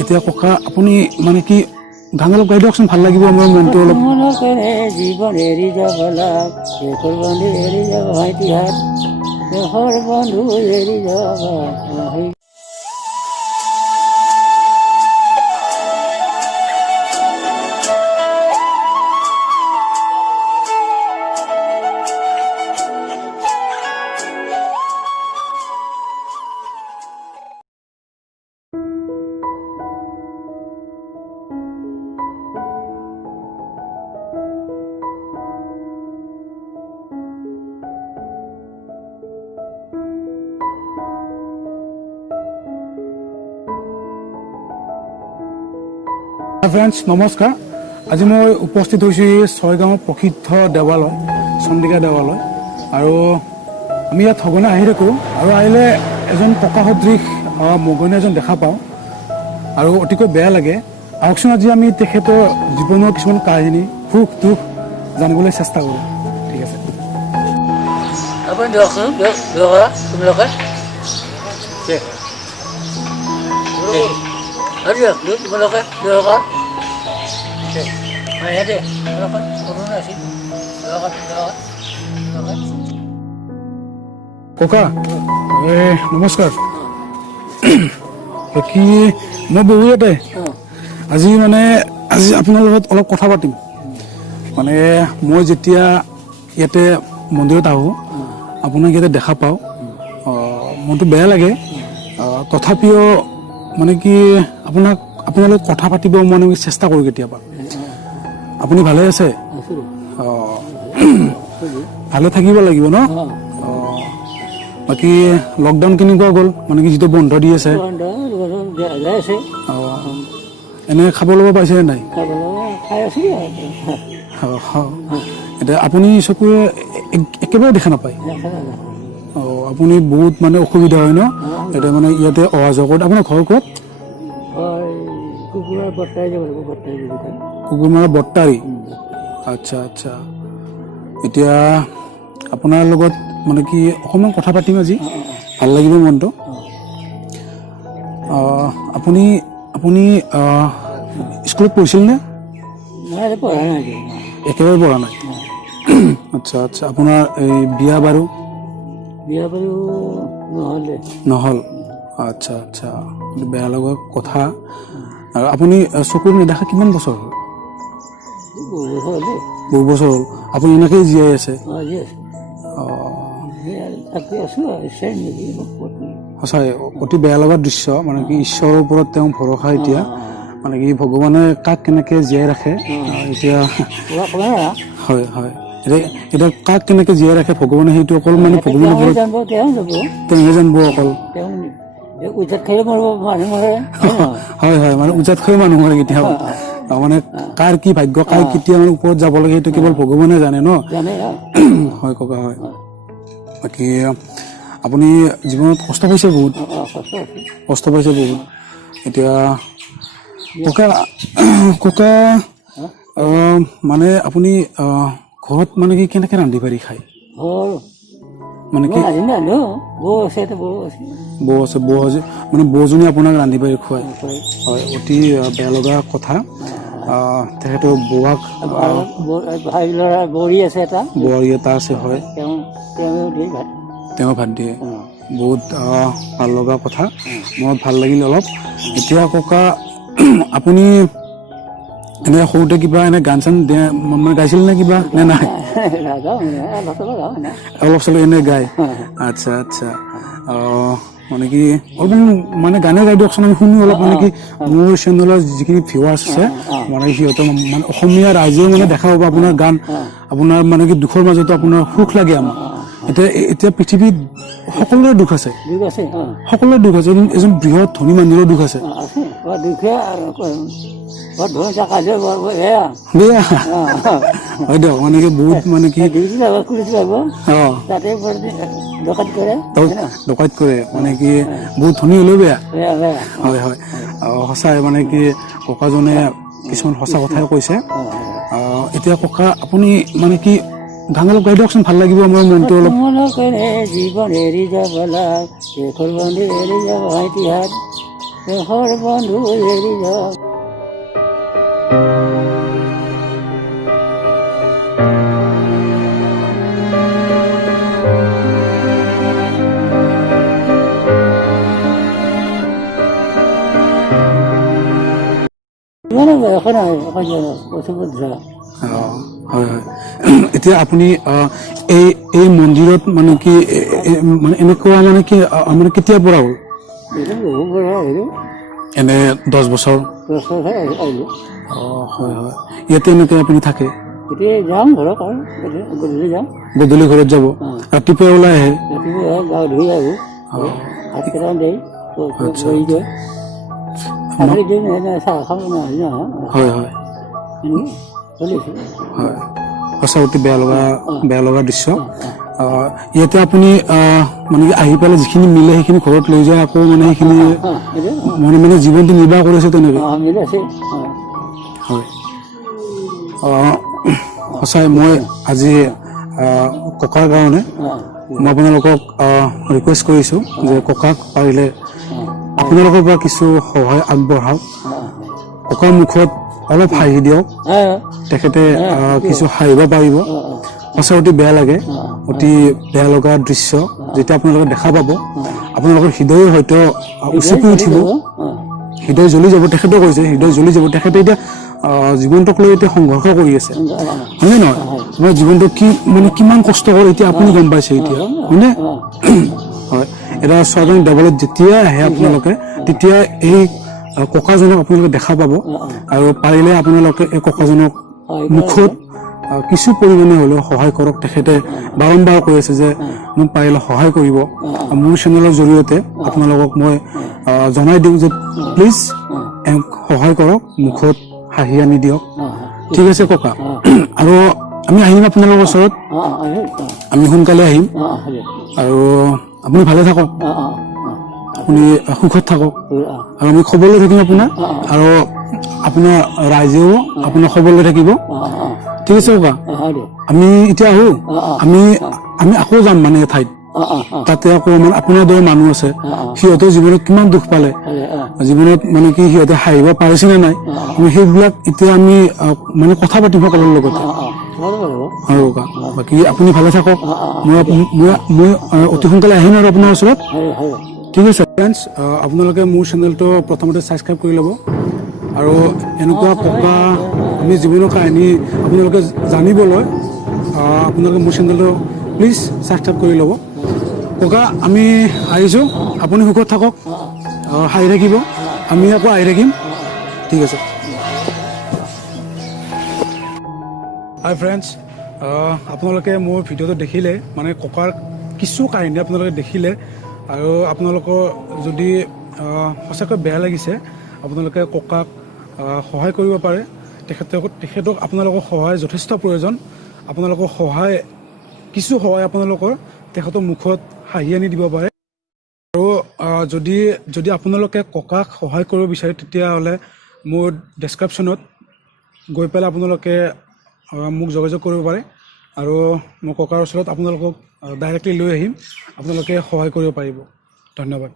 এতিয়া ককা আপুনি মানে কি গান অলপ গাই দিয়কচোন, ভাল লাগিব মোৰ মনটো অলপ। জীৱন এৰি যাব লাগ, শেষৰ বন্ধু এৰি যাব হাত, শেষৰ বন্ধু এৰি যাব। ফ্ৰেণ্ডছ নমস্কাৰ। আজি মই উপস্থিত হৈছোঁ এই ছয়গাঁৱৰ প্ৰসিদ্ধ দেৱালয় চন্দিকা দেৱালয়, আৰু আমি ইয়াত সঘনে আহি থাকোঁ, আৰু আহিলে এজন ককা সদৃশ মগনীয়া এজন দেখা পাওঁ আৰু অতিকৈ বেয়া লাগে। আহকচোন আজি আমি তেখেতৰ জীৱনৰ কিছুমান কাহিনী, সুখ দুখ জানিবলৈ চেষ্টা কৰোঁ। ঠিক আছে, আপুনি দিয়কচোন, তোমালোকে ককা নমস্কাৰ। কি মই বহু ইয়াতে আজি আপোনাৰ লগত অলপ কথা পাতিম। মানে মই যেতিয়া ইয়াতে মন্দিৰত আহোঁ, আপোনাক ইয়াতে দেখা পাওঁ, মনটো বেয়া লাগে। তথাপিও মানে কি আপোনাৰ লগত কথা পাতিব মই চেষ্টা কৰোঁ কেতিয়াবা। আপুনি ভালে আছে? ভালে থাকিব লাগিব ন? বাকী লকডাউন কেনেকুৱা গ'ল? মানে কি যিটো বন্ধ দি আছে, এনে খাব ল'ব পাইছে নাই? এতিয়া আপুনি চকুৰে একেবাৰে দেখা নাপায়? আপুনি বহুত মানে অসুবিধা হয় ন? এতিয়া মানে ইয়াতে অহা যোৱা কৰোঁতে। আপোনাৰ ঘৰ ক'ত? কুকুৰমাৰা বট্টাৰী। আচ্ছা আচ্ছা। এতিয়া আপোনাৰ লগত মানে কি অকণমান কথা পাতিম আজি, ভাল লাগিব মনটো। আপুনি আপুনি স্কুলত পঢ়িছিল নে? একেবাৰে পঢ়া নাই? আচ্ছা আচ্ছা। আপোনাৰ এই বিয়া বাৰু নহ'ল? আচ্ছা আচ্ছা, বেয়া লগা কথা। আৰু আপুনি চকুৰ নেদেখা কিমান বছৰ হ'ল? বহু বছৰ হ'ল। আপুনি এনেকেই জীয়াই আছে? সঁচাই অতি বেয়া লগা দৃশ্য। মানে কি ঈশ্বৰৰ ওপৰত তেওঁ ভৰসা। এতিয়া মানে কি ভগৱানে কাক কেনেকে জীয়াই ৰাখে এতিয়া। হয় হয়, এতিয়া কাক কেনেকে জীয়াই ৰাখে ভগৱানে, সেইটো অকল মানে ভগৱানৰ ওপৰত তেওঁহে জানিব অকল। হয় হয়, মানে উজাত খাই মানুহ মৰে কেতিয়াবা। মানে কাৰ কি ভাগ্য, কাৰ কেতিয়া মানে ওপৰত যাব লাগে, সেইটো কেৱল ভগৱানে জানে ন? হয় ককা, হয়। বাকী আপুনি জীৱনত কষ্ট পাইছে বহুত, কষ্ট পাইছে বহুত। এতিয়া ককা মানে আপুনি ঘৰত মানে কি কেনেকে ৰান্ধি বাঢ়ি খায়? মানে কি বৌ আছে, মানে বৌজনী আপোনাক ৰান্ধি বাঢ়ি খুৱায়? হয়, অতি বেয়া লগা কথা। তেখেতৰ বোৱাক বোৱাৰী এটা আছে, হয়, তেওঁ ভাত দিয়ে। বহুত ভাল লগা কথা, মনত ভাল লাগিল অলপ। এতিয়া ককা আপুনি এনে সৰুতে কিবা এনে গান চান মানে গাইছিল নে কিবা, নে নাই? অলপ চলপ এনে গায়? আচ্ছা আচ্ছা। মানে কি অলপমান মানে গানে গাই দিয়কচোন, আমি শুনো অলপ। মানে কি মোৰ চেনেলৰ যিখিনি ভিউৱাৰ্ছ আছে, মানে সিহঁতৰ মানে অসমীয়া ৰাইজেও মানে দেখা পাব আপোনাৰ গান। আপোনাৰ মানে কি দুখৰ মাজতো আপোনাৰ সুখ লাগে আমাৰ। এতিয়া পৃথিৱীত সকলোৰে দুখ আছে, সকলোৰে দুখ আছে। এজন বৃহৎ ধনী মানুহৰো দুখ আছে। বেয়া হয় দিয়ক, মানে কি বহুত মানে কি ডকাইত কৰে, মানে কি বহুত ধনী হ'লেও বেয়া। হয় হয়, সঁচাই। মানে কি ককাজনে কিছুমান সঁচা কথাই কৈছে। এতিয়া ককা আপুনি মানে কি গান অলপ গাই দিয়কচোন, ভাল লাগিব মোৰ মনটো অলপ। জীৱন এৰি যাব লাগ, শেষৰ বন্ধু এৰি যাব হাত, শেষৰ বন্ধু এৰি যাব। ইমানো বয়স নাই সুভদ্ৰা। হয় হয় এতিয়া আপুনি এই এই মন্দিৰত মানে কি মানে এনেকুৱা মানে কি মানে কেতিয়াৰ পৰা হ'ল এইটো বহু বছৰ আহিলোঁ, এনে 10 বছৰ? বছৰহে আহিলোঁ। হয় হয় ইয়াতে এনেকৈ আপুনি থাকে? এতিয়া যাম ঘৰত আৰু গধূলি যাম। গধূলি ঘৰত যাব? ৰাতিপুৱা ওলাই আহে? ৰাতিপুৱা গা ধুই আহোঁ, ভাত কেইটা দেই বহি গৈ চাকৰি দিওঁ চাহ খাব নহয় নহয়। হয় হয় এনেকৈ চলিছোঁ। হয় সঁচাকৈ বেয়া লগা দৃশ্য। ইয়াতে আপুনি মানে কি আহি পেলাই যিখিনি মিলে সেইখিনি ঘৰত লৈ যায় আকৌ মানে সেইখিনি মানে মানে জীৱনটো নিৰ্বাহ কৰিছে তেনেকৈ? মিল আছে। হয় সঁচাই মই আজি ককাৰ কাৰণে মই আপোনালোকক ৰিকুৱেষ্ট কৰিছোঁ যে ককাক পাৰিলে আপোনালোকৰ পৰা কিছু সহায় আগবঢ়াওক। ককাৰ মুখত অলপ হাঁহি দিয়ক, তেখেতে কিছু হাঁহিব পাৰিব। সঁচা অতি বেয়া লাগে, অতি বেয়া লগা দৃশ্য যেতিয়া আপোনালোকে দেখা পাব আপোনালোকৰ হৃদয় হয়তো উচকি উঠিব, হৃদয় জ্বলি যাব। তেখেতেও কৈছে হৃদয় জ্বলি যাব। তেখেতে এতিয়া জীৱনটোক লৈ এতিয়া সংঘৰ্ষ কৰি আছে, হয়নে নহয়? আমাৰ জীৱনটো কি মানে কিমান কষ্টকৰ এতিয়া আপুনি গম পাইছে এতিয়া, হয়নে? হয় এতিয়া স্বাধীন দেৱালয়ত যেতিয়া আহে আপোনালোকে তেতিয়া এই ককাজনক আপোনালোকে দেখা পাব আৰু পাৰিলে আপোনালোকে এই ককাজনক মুখত কিছু পৰিমাণে হ'লেও সহায় কৰক। তেখেতে বাৰম্বাৰ কৈ আছে যে মোক পাৰিলে সহায় কৰিব। মোৰ চেনেলৰ জৰিয়তে আপোনালোকক মই জনাই দিওঁ যে প্লিজ সহায় কৰক, মুখত হাঁহি আনি দিয়ক। ঠিক আছে ককা? আৰু আমি আহিম আপোনালোকৰ ওচৰত, আমি সোনকালে আহিম। আৰু আপুনি ভালে থাকক, আপুনি সুখত থাকক আৰু আমি খবৰ লৈ থাকিম আপোনাৰ, আৰু আপোনাৰ ৰাইজেও আপোনাৰ খবৰ লৈ থাকিব। ঠিক আছে ককা? আমি এতিয়া আহো, আমি আকৌ যাম মানে ঠাইত, তাতে আকৌ মানে আপোনাৰ দৰে মানুহ আছে, সিহঁতৰ জীৱনত কিমান দুখ পালে, জীৱনত মানে কি সিহঁতে হাঁহিব পাৰিছে নে নাই, আমি সেইবিলাক এতিয়া আমি মানে কথা পাতিম সকলোৰে লগতে। আৰু ককা বাকী আপুনি ভালে থাকক, মই অতি সোনকালে আহিম আৰু আপোনাৰ ওচৰত। ঠিক আছে ফ্ৰেণ্ডছ, আপোনালোকে মোৰ চেনেলটো প্ৰথমতে ছাবস্ক্ৰাইব কৰি ল'ব আৰু এনেকুৱা ককা আমি জীৱনৰ কাহিনী আপোনালোকে জানিবলৈ আপোনালোকে মোৰ চেনেলটো প্লিজ ছাবস্ক্ৰাইব কৰি ল'ব। ককা আমি আহিছোঁ, আপুনি সুখত থাকক, হাঁহি থাকিব, আমি আকৌ আহি থাকিম। ঠিক আছে। হাই ফ্ৰেণ্ডছ, আপোনালোকে মোৰ ভিডিঅ'টো দেখিলে মানে ককাৰ কিছু কাহিনী আপোনালোকে দেখিলে আৰু আপোনালোকৰ যদি সঁচাকৈ বেয়া লাগিছে আপোনালোকে ককাক সহায় কৰিব পাৰে। তেখেতক আপোনালোকৰ সহায় যথেষ্ট প্ৰয়োজন। আপোনালোকৰ সহায় কিছু সহায় আপোনালোকৰ তেখেতৰ মুখত হাঁহি আনি দিব পাৰে। আৰু যদি আপোনালোকে ককাক সহায় কৰিব বিচাৰে তেতিয়াহ'লে মোৰ ডেছক্ৰিপশ্যনত গৈ পেলাই আপোনালোকে মোক যোগাযোগ কৰিব পাৰে আৰু মোৰ ককাৰ ওচৰত আপোনালোকক ডাইৰেক্টলি লৈ আহিম, আপোনালোকে সহায় কৰিব পাৰিব। ধন্যবাদ।